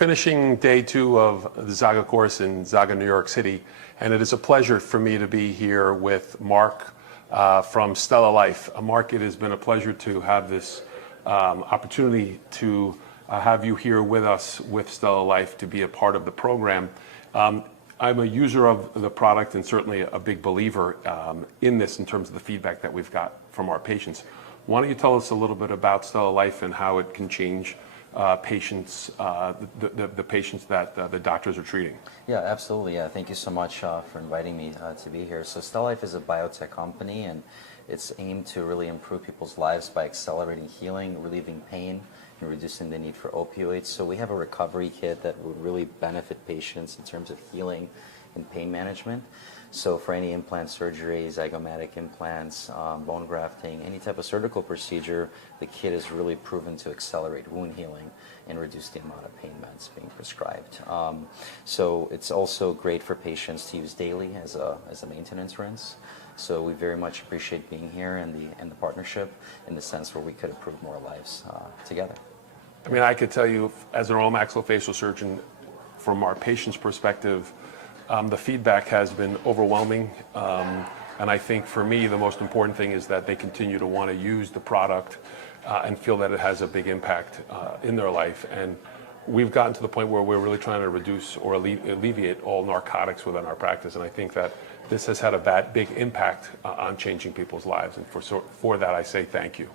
finishing day 2 of the ZAGA course in ZAGA New York City, and it is a pleasure for me to be here with Mark from StellaLife. Mark, it has been a pleasure to have this opportunity to have you here with us with StellaLife to be a part of the program. I'm a user of the product and certainly a big believer in this in terms of the feedback that we've got from our patients. Why don't you tell us a little bit about StellaLife and how it can change patients, the patients that the doctors are treating? Yeah, absolutely. Yeah, thank you so much for inviting me to be here. So StellaLife is a biotech company, and it's aimed to really improve people's lives by accelerating healing, relieving pain, and reducing the need for opioids. So we have a recovery kit that would really benefit patients in terms of healing and pain management. So for any implant surgery, zygomatic implants, bone grafting, any type of surgical procedure, the kit is really proven to accelerate wound healing and reduce the amount of pain meds being prescribed. So it's also great for patients to use daily as a maintenance rinse. So we very much appreciate being here and the partnership in the sense where we could improve more lives together. I mean, I could tell you as an oral maxillofacial surgeon, from our patient's perspective, the feedback has been overwhelming, and I think for me the most important thing is that they continue to want to use the product and feel that it has a big impact in their life. And we've gotten to the point where we're really trying to reduce or alleviate all narcotics within our practice, and I think that this has had a big impact on changing people's lives, and for that I say thank you.